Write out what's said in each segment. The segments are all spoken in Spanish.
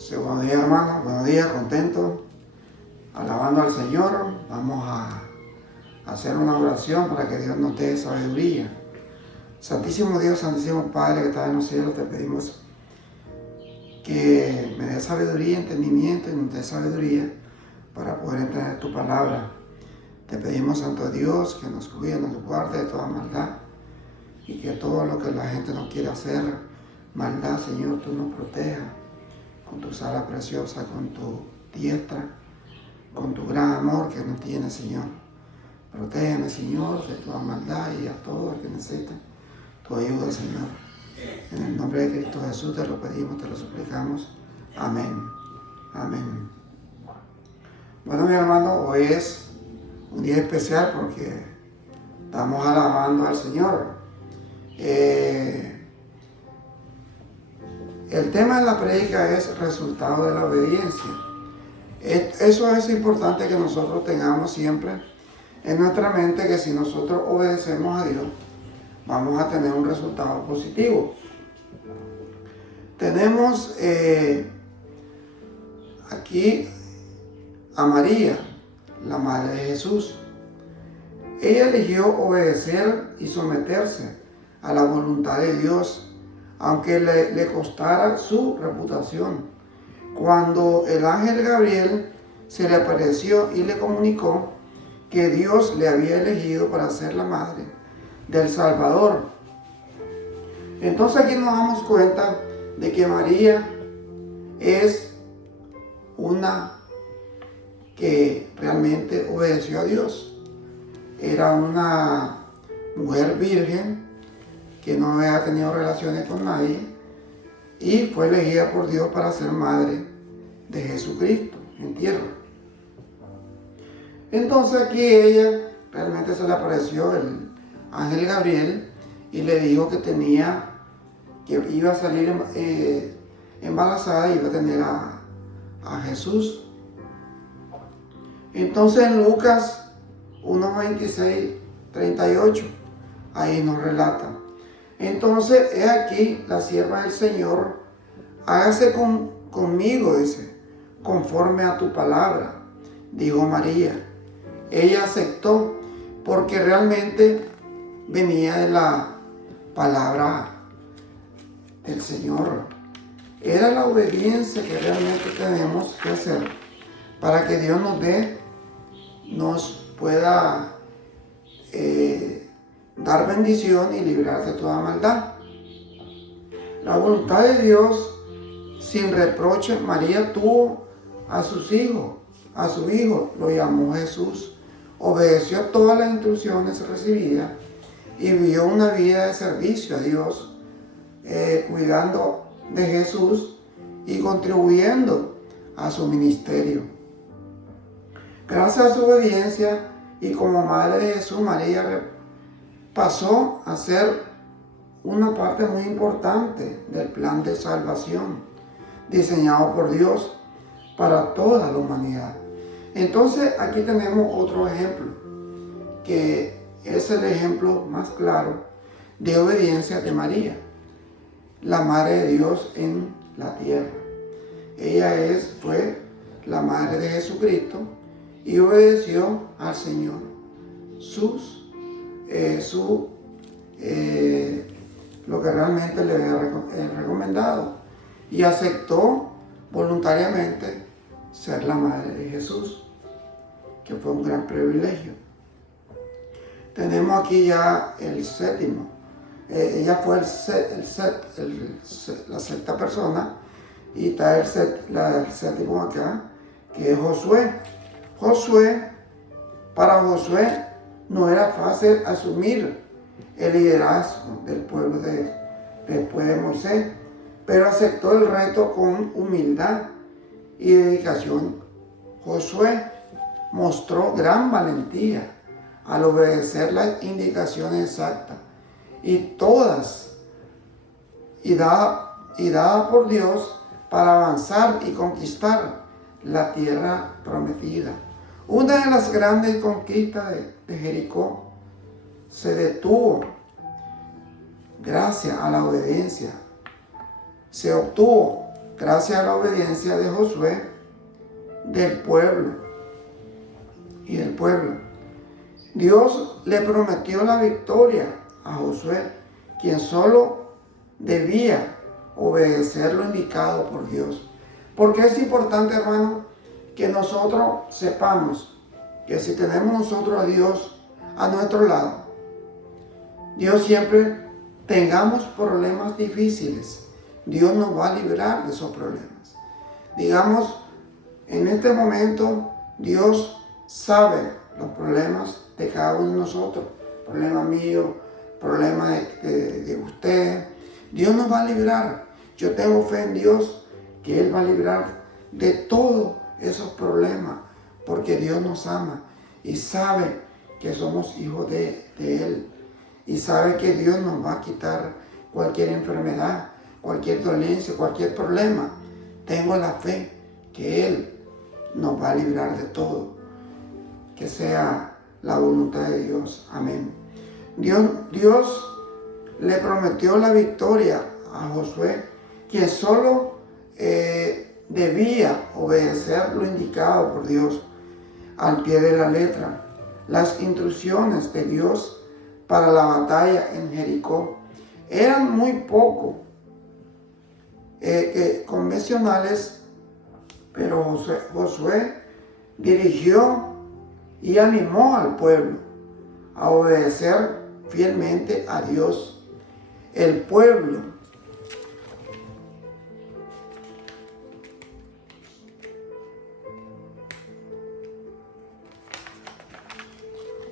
Sí, buenos días, hermanos, buenos días, contento, alabando al Señor. Vamos a hacer una oración para que Dios nos dé sabiduría. Santísimo Dios, Santísimo Padre que está en los cielos, te pedimos que me dé sabiduría, entendimiento y nos dé sabiduría para poder entender tu palabra. Te pedimos, Santo Dios, que nos cuide, nos guarde de toda maldad y que todo lo que la gente nos quiera hacer, maldad, Señor, tú nos protejas con tu sala preciosa, con tu diestra, con tu gran amor que nos tiene, Señor. Protégeme, Señor, de toda maldad y a todo el que necesite tu ayuda, Señor. En el nombre de Cristo Jesús te lo pedimos, te lo suplicamos. Amén. Amén. Bueno, mi hermano, hoy es un día especial porque estamos alabando al Señor. El tema de la prédica es resultado de la obediencia. Eso es importante que nosotros tengamos siempre en nuestra mente, que si nosotros obedecemos a Dios, vamos a tener un resultado positivo. Tenemos aquí a María, la madre de Jesús. Ella eligió obedecer y someterse a la voluntad de Dios, aunque le costara su reputación. Cuando el ángel Gabriel se le apareció y le comunicó que Dios le había elegido para ser la madre del Salvador. Entonces aquí nos damos cuenta de que María es una que realmente obedeció a Dios. Era una mujer virgen que no había tenido relaciones con nadie y fue elegida por Dios para ser madre de Jesucristo en tierra. Entonces aquí ella realmente se le apareció el ángel Gabriel y le dijo que iba a salir embarazada y iba a tener a Jesús. Entonces en Lucas 1:26, 38, ahí nos relata. Entonces, he aquí la sierva del Señor, hágase conmigo, dice, conforme a tu palabra, dijo María. Ella aceptó porque realmente venía de la palabra del Señor. Era la obediencia que realmente tenemos que hacer para que Dios nos pueda dar bendición y librar de toda maldad. La voluntad de Dios, sin reproche, María tuvo a su hijo, lo llamó Jesús, obedeció todas las instrucciones recibidas y vivió una vida de servicio a Dios, cuidando de Jesús y contribuyendo a su ministerio. Gracias a su obediencia y como madre de Jesús, María pasó a ser una parte muy importante del plan de salvación diseñado por Dios para toda la humanidad. Entonces aquí tenemos otro ejemplo, que es el ejemplo más claro de obediencia de María, la madre de Dios en la tierra. Ella fue la madre de Jesucristo y obedeció al Señor lo que realmente le había recomendado, y aceptó voluntariamente ser la madre de Jesús, que fue un gran privilegio. Tenemos aquí ya el séptimo. Ella fue la sexta persona, y está el séptimo acá, que es Josué. Para Josué no era fácil asumir el liderazgo del pueblo después de Moisés, pero aceptó el reto con humildad y dedicación. Josué mostró gran valentía al obedecer las indicaciones exactas y dadas por Dios para avanzar y conquistar la tierra prometida. Una de las grandes conquistas de Jericó se detuvo gracias a la obediencia. Se obtuvo gracias a la obediencia de Josué, del pueblo y del pueblo. Dios le prometió la victoria a Josué, quien solo debía obedecer lo indicado por Dios. Porque es importante, hermano, que nosotros sepamos que si tenemos nosotros a Dios a nuestro lado, Dios siempre tengamos problemas difíciles, Dios nos va a librar de esos problemas. Digamos, en este momento Dios sabe los problemas de cada uno de nosotros, problema mío, problema de usted. Dios nos va a librar. Yo tengo fe en Dios que Él va a librar de todos esos problemas, porque Dios nos ama y sabe que somos hijos de Él, y sabe que Dios nos va a quitar cualquier enfermedad, cualquier dolencia, cualquier problema. Tengo la fe que Él nos va a librar de todo. Que sea la voluntad de Dios. Amén. Dios le prometió la victoria a Josué, quien solo debía obedecer lo indicado por Dios al pie de la letra. Las instrucciones de Dios para la batalla en Jericó eran muy poco convencionales, pero Josué dirigió y animó al pueblo a obedecer fielmente a Dios. El pueblo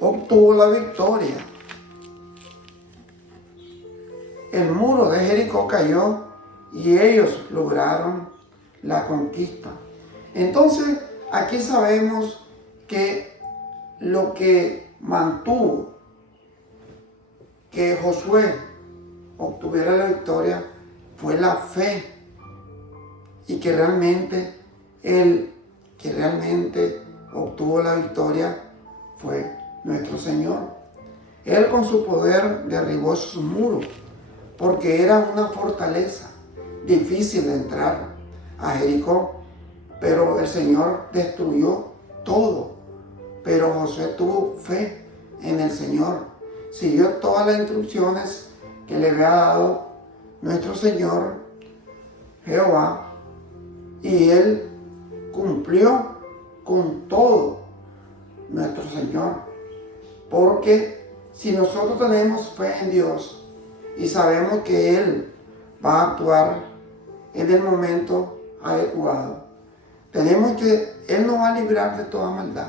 obtuvo la victoria. El muro de Jericó cayó y ellos lograron la conquista. Entonces, aquí sabemos que lo que mantuvo que Josué obtuviera la victoria fue la fe, y que realmente el que realmente obtuvo la victoria fue nuestro Señor. Él con su poder derribó sus muros, porque era una fortaleza difícil de entrar a Jericó, pero el Señor destruyó todo. Pero Josué tuvo fe en el Señor, siguió todas las instrucciones que le había dado nuestro Señor Jehová, y él cumplió con todo nuestro Señor. Porque si nosotros tenemos fe en Dios y sabemos que Él va a actuar en el momento adecuado, tenemos que Él nos va a librar de toda maldad.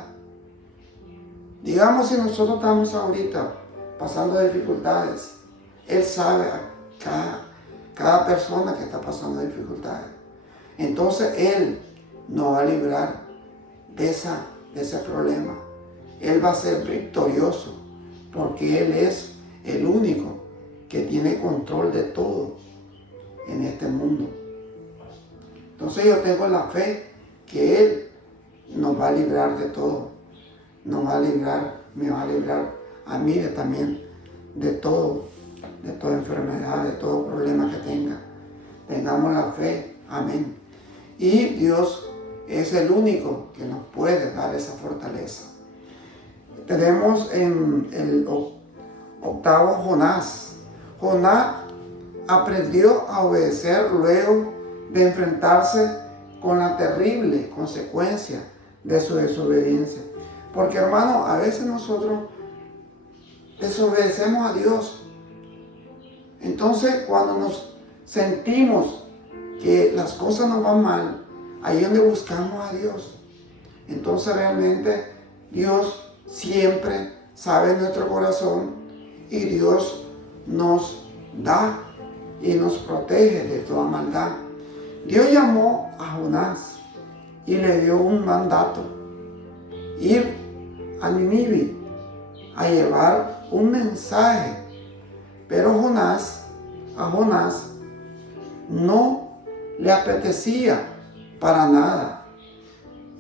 Digamos, si nosotros estamos ahorita pasando dificultades, Él sabe a cada persona que está pasando dificultades. Entonces Él nos va a librar de ese problema. Él va a ser victorioso, porque Él es el único que tiene control de todo en este mundo. Entonces yo tengo la fe que Él nos va a librar de todo. Nos va a librar, me va a librar a mí también de todo, de toda enfermedad, de todo problema que tenga. Tengamos la fe, amén. Y Dios es el único que nos puede dar esa fortaleza. Tenemos en el octavo Jonás. Jonás aprendió a obedecer luego de enfrentarse con la terrible consecuencia de su desobediencia. Porque, hermano, a veces nosotros desobedecemos a Dios. Entonces, cuando nos sentimos que las cosas nos van mal, ahí es donde buscamos a Dios. Entonces, realmente, Dios siempre sabe nuestro corazón, y Dios nos da y nos protege de toda maldad. Dios llamó a Jonás y le dio un mandato: ir a Nínive a llevar un mensaje. Pero a Jonás no le apetecía para nada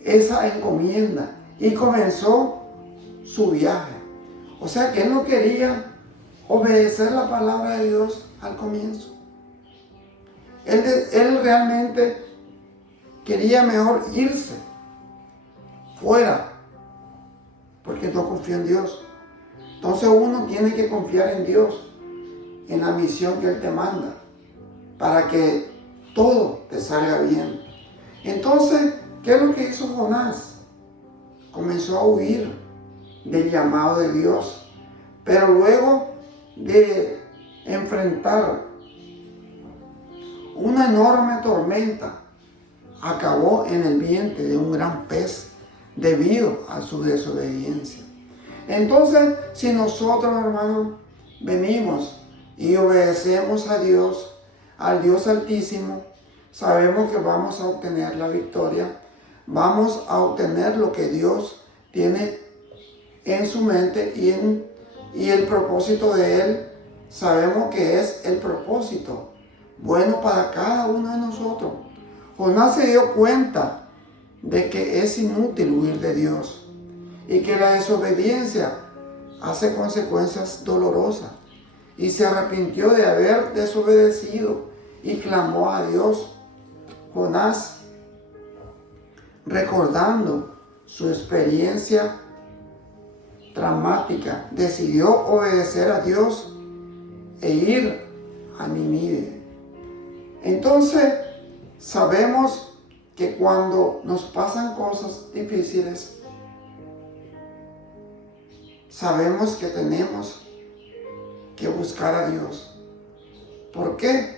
esa encomienda, y comenzó su viaje. O sea que él no quería obedecer la palabra de Dios al comienzo. Él realmente quería mejor irse fuera, porque no confió en Dios. Entonces uno tiene que confiar en Dios, en la misión que Él te manda, para que todo te salga bien. Entonces, ¿qué es lo que hizo Jonás? Comenzó a huir del llamado de Dios, pero luego de enfrentar una enorme tormenta, acabó en el vientre de un gran pez debido a su desobediencia. Entonces, si nosotros, hermanos, venimos y obedecemos a Dios, al Dios Altísimo, sabemos que vamos a obtener la victoria, vamos a obtener lo que Dios tiene en su mente y el propósito de Él, sabemos que es el propósito bueno para cada uno de nosotros. Jonás se dio cuenta de que es inútil huir de Dios y que la desobediencia hace consecuencias dolorosas, y se arrepintió de haber desobedecido y clamó a Dios. Jonás, recordando su experiencia traumática, decidió obedecer a Dios e ir a Nínive. Entonces, sabemos que cuando nos pasan cosas difíciles, sabemos que tenemos que buscar a Dios. ¿Por qué?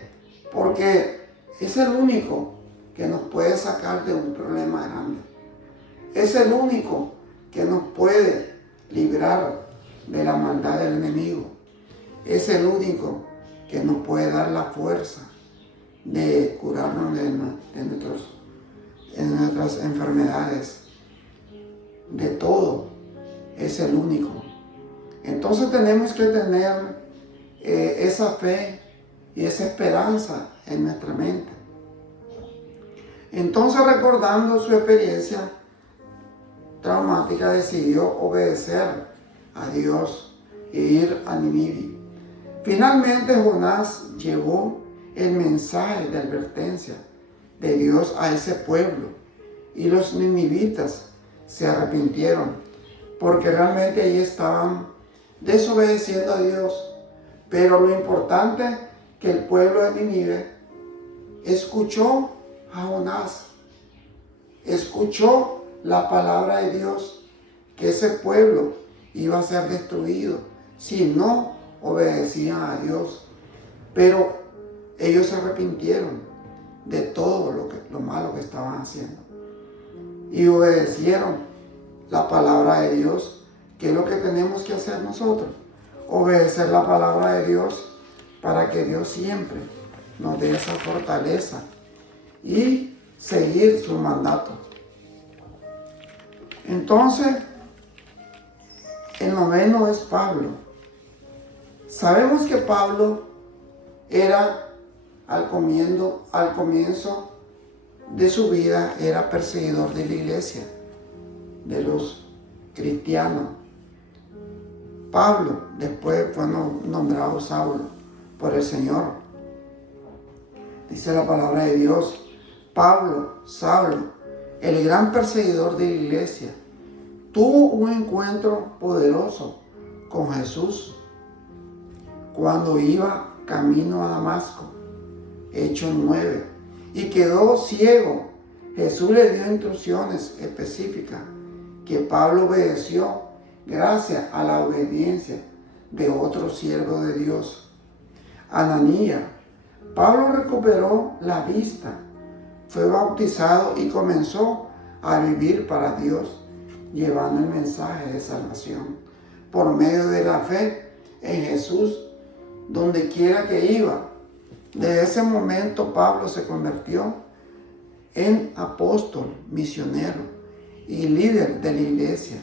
Porque es el único que nos puede sacar de un problema grande. Es el único que nos puede librar de la maldad del enemigo. Es el único que nos puede dar la fuerza de curarnos de nuestras enfermedades. De todo, es el único. Entonces tenemos que tener esa fe y esa esperanza en nuestra mente. Entonces, recordando su experiencia traumática, decidió obedecer a Dios e ir a Nínive. Finalmente, Jonás llevó el mensaje de advertencia de Dios a ese pueblo, y los ninivitas se arrepintieron porque realmente ahí estaban desobedeciendo a Dios. Pero lo importante es que el pueblo de Nínive escuchó a Jonás, escuchó la palabra de Dios, que ese pueblo iba a ser destruido si no obedecían a Dios. Pero ellos se arrepintieron de todo lo malo que estaban haciendo y obedecieron la palabra de Dios, que es lo que tenemos que hacer nosotros: obedecer la palabra de Dios, para que Dios siempre nos dé esa fortaleza y seguir su mandato. Entonces, el noveno es Pablo. Sabemos que Pablo era al comienzo de su vida, era perseguidor de la iglesia, de los cristianos. Pablo después fue nombrado Saulo por el Señor. Dice la palabra de Dios: Pablo, Saulo, el gran perseguidor de la iglesia, tuvo un encuentro poderoso con Jesús cuando iba camino a Damasco, Hechos 9, y quedó ciego. Jesús le dio instrucciones específicas que Pablo obedeció gracias a la obediencia de otro siervo de Dios, Ananías. Pablo recuperó la vista, fue bautizado y comenzó a vivir para Dios, llevando el mensaje de salvación por medio de la fe en Jesús donde quiera que iba. Desde ese momento Pablo se convirtió en apóstol, misionero y líder de la iglesia.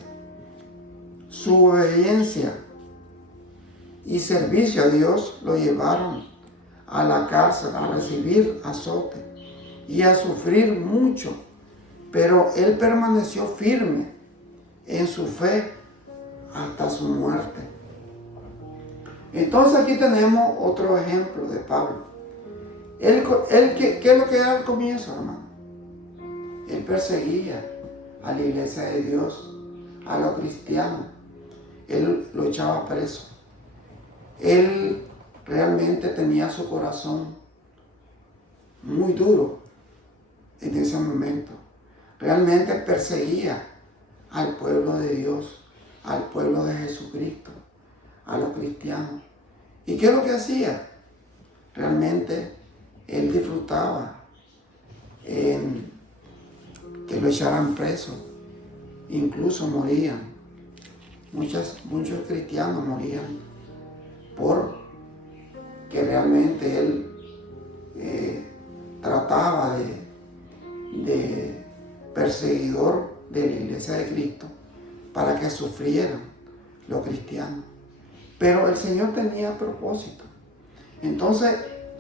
Su obediencia y servicio a Dios lo llevaron a la cárcel, a recibir azote y a sufrir mucho, pero él permaneció firme en su fe hasta su muerte. Entonces aquí tenemos otro ejemplo de Pablo. ¿Qué es lo que era al comienzo, hermano? Él perseguía a la iglesia de Dios, a los cristianos. Él lo echaba preso. Él realmente tenía su corazón muy duro en ese momento. Realmente perseguía al pueblo de Dios, al pueblo de Jesucristo, a los cristianos. ¿Y qué es lo que hacía? Realmente él disfrutaba en que lo echaran preso. Incluso morían. Muchos cristianos morían porque realmente él trataba de perseguidor de la iglesia de Cristo para que sufrieran los cristianos. Pero el Señor tenía propósito. Entonces,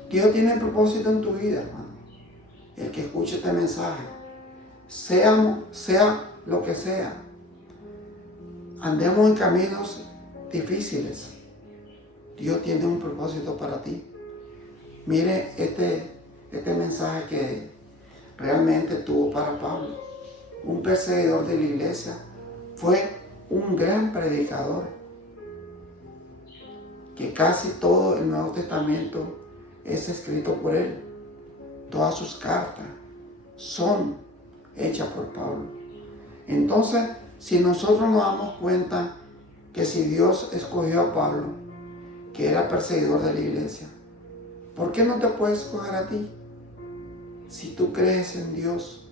Dios tiene propósito en tu vida, hermano. El que escuche este mensaje, sea lo que sea, andemos en caminos difíciles, Dios tiene un propósito para ti. Mire este mensaje que realmente tuvo para Pablo, un perseguidor de la iglesia, fue un gran predicador, que casi todo el Nuevo Testamento es escrito por él. Todas sus cartas son hechas por Pablo. Entonces, si nosotros nos damos cuenta que si Dios escogió a Pablo, que era perseguidor de la iglesia, ¿por qué no te puede escoger a ti? Si tú crees en Dios,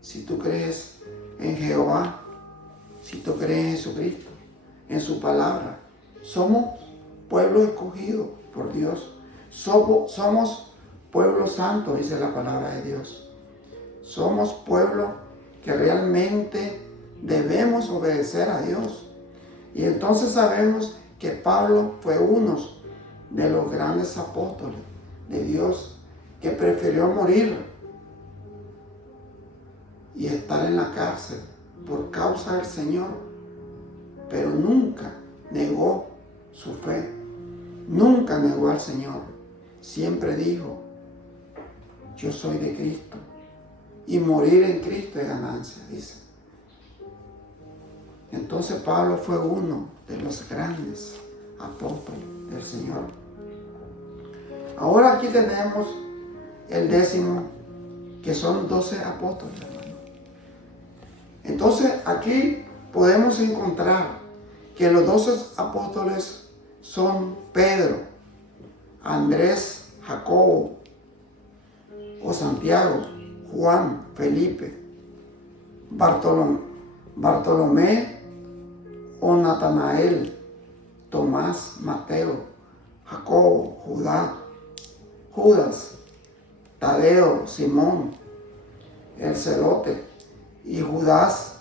si tú crees en Jehová, si tú crees en Jesucristo, en su palabra. Somos pueblo escogido por Dios. Somos pueblo santo, dice la palabra de Dios. Somos pueblo que realmente debemos obedecer a Dios. Y entonces sabemos que Pablo fue uno de los grandes apóstoles de Dios que prefirió morir y estar en la cárcel por causa del Señor, pero nunca negó su fe, nunca negó al Señor. Siempre dijo: yo soy de Cristo y morir en Cristo es ganancia, dice. Entonces Pablo fue uno de los grandes apóstoles del Señor. Ahora aquí tenemos el 10º, que son 12 apóstoles, hermano. Entonces aquí podemos encontrar que los 12 apóstoles son Pedro, Andrés, Jacobo o Santiago, Juan, Felipe, Bartolomé o Natanael, Tomás, Mateo, Jacobo, Judas, Tadeo, Simón, el Celote y Judas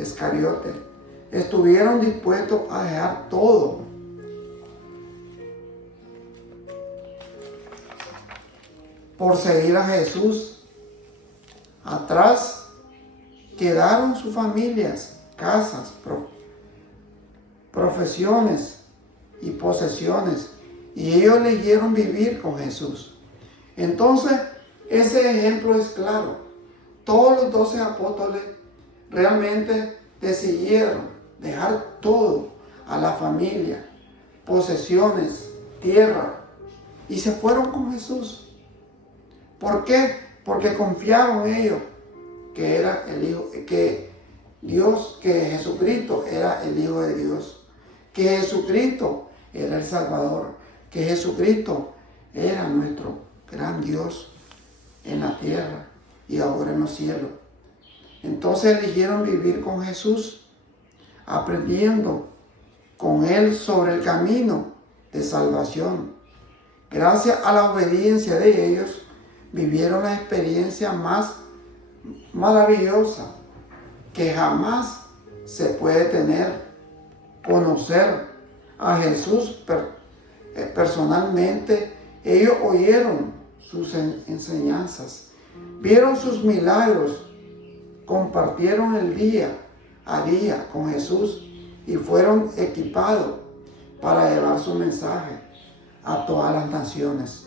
Iscariote. Estuvieron dispuestos a dejar todo por seguir a Jesús. Atrás quedaron sus familias, casas, profesiones y posesiones, y ellos eligieron vivir con Jesús. Entonces, ese ejemplo es claro. Todos los 12 apóstoles realmente decidieron dejar todo, a la familia, posesiones, tierra, y se fueron con Jesús. ¿Por qué? Porque confiaron ellos que era el Hijo, que Jesucristo era el Hijo de Dios, que Jesucristo era el Salvador, que Jesucristo era nuestro gran Dios en la tierra y ahora en los cielos. Entonces eligieron vivir con Jesús, aprendiendo con Él sobre el camino de salvación. Gracias a la obediencia de ellos, vivieron la experiencia más maravillosa que jamás se puede tener: conocer a Jesús personalmente. Ellos oyeron sus enseñanzas, vieron sus milagros, compartieron el día a día con Jesús y fueron equipados para llevar su mensaje a todas las naciones.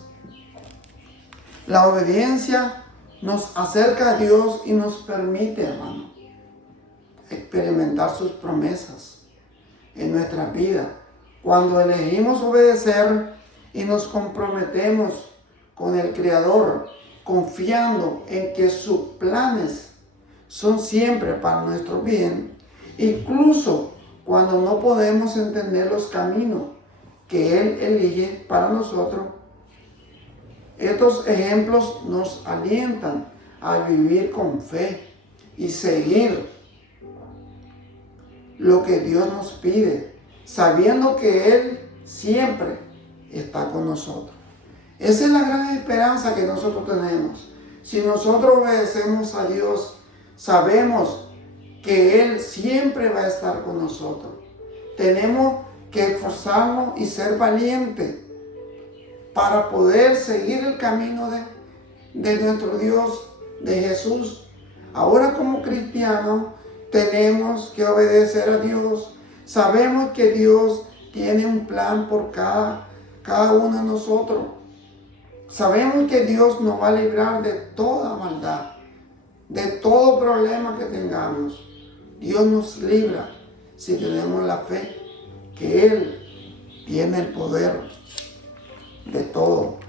La obediencia nos acerca a Dios y nos permite, hermano, experimentar sus promesas en nuestra vida. Cuando elegimos obedecer y nos comprometemos con el Creador, confiando en que sus planes son siempre para nuestro bien, incluso cuando no podemos entender los caminos que Él elige para nosotros. Estos ejemplos nos alientan a vivir con fe y seguir lo que Dios nos pide, sabiendo que Él siempre está con nosotros. Esa es la gran esperanza que nosotros tenemos. Si nosotros obedecemos a Dios, sabemos que Él siempre va a estar con nosotros. Tenemos que esforzarnos y ser valientes para poder seguir el camino de nuestro Dios, de Jesús. Ahora como cristianos tenemos que obedecer a Dios. Sabemos que Dios tiene un plan por cada uno de nosotros. Sabemos que Dios nos va a librar de toda maldad, de todo problema que tengamos. Dios nos libra si tenemos la fe que Él tiene el poder de todo.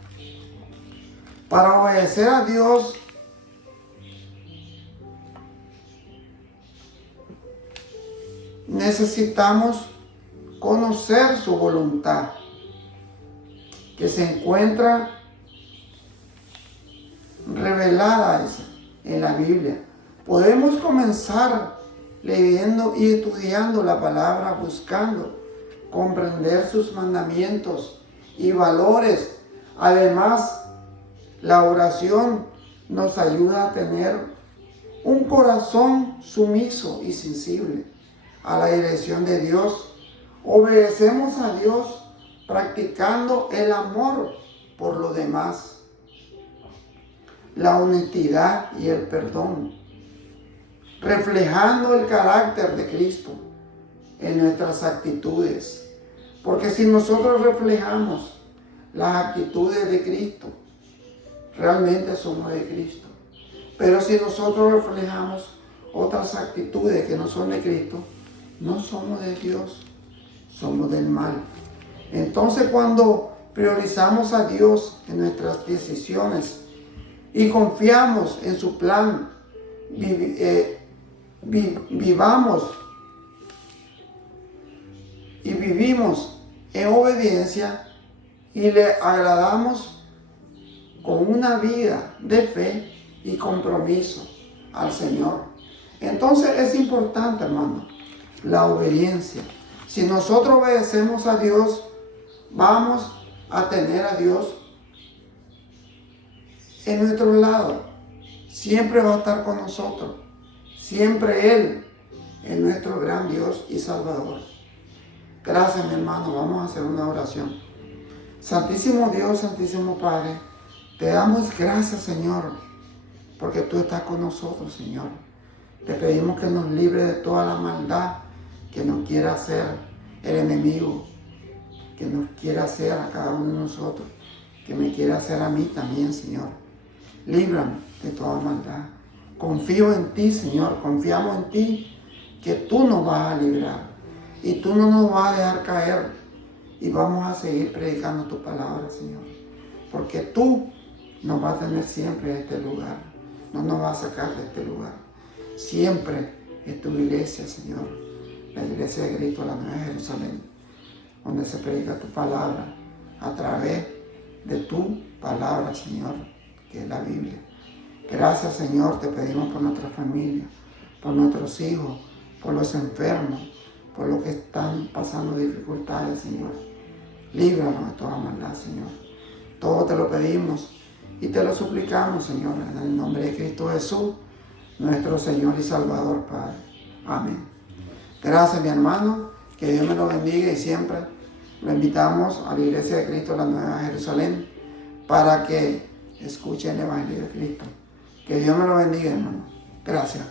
Para obedecer a Dios necesitamos conocer su voluntad, que se encuentra revelada en la Biblia. Podemos comenzar leyendo y estudiando la palabra, buscando comprender sus mandamientos y valores. Además, la oración nos ayuda a tener un corazón sumiso y sensible a la dirección de Dios. Obedecemos a Dios practicando el amor por los demás, la honestidad y el perdón, reflejando el carácter de Cristo en nuestras actitudes. Porque si nosotros reflejamos las actitudes de Cristo, realmente somos de Cristo. Pero si nosotros reflejamos otras actitudes que no son de Cristo, no somos de Dios, somos del mal. Entonces, cuando priorizamos a Dios en nuestras decisiones y confiamos en su plan, vivamos y vivimos en obediencia y le agradamos con una vida de fe y compromiso al Señor. Entonces es importante, hermano, la obediencia. Si nosotros obedecemos a Dios, vamos a tener a Dios en nuestro lado. Siempre va a estar con nosotros. Siempre Él es nuestro gran Dios y Salvador. Gracias, mi hermano. Vamos a hacer una oración. Santísimo Dios, Santísimo Padre, te damos gracias, Señor, porque tú estás con nosotros, Señor. Te pedimos que nos libre de toda la maldad que nos quiera hacer el enemigo, que nos quiera hacer a cada uno de nosotros, que me quiera hacer a mí también, Señor. Líbrame de toda maldad. Confío en ti, Señor, confiamos en ti, que tú nos vas a librar y tú no nos vas a dejar caer y vamos a seguir predicando tu palabra, Señor, porque tú nos vas a tener siempre en este lugar, no nos vas a sacar de este lugar. Siempre es tu iglesia, Señor, la iglesia de Cristo, la Nueva Jerusalén, donde se predica tu palabra a través de tu palabra, Señor, que es la Biblia. Gracias, Señor, te pedimos por nuestra familia, por nuestros hijos, por los enfermos, por los que están pasando dificultades, Señor. Líbranos de toda maldad, Señor. Todo te lo pedimos y te lo suplicamos, Señor, en el nombre de Cristo Jesús, nuestro Señor y Salvador, Padre. Amén. Gracias, mi hermano. Que Dios me lo bendiga y siempre lo invitamos a la Iglesia de Cristo, la Nueva Jerusalén, para que escuchen el Evangelio de Cristo. Que Dios me lo bendiga, hermano. Gracias.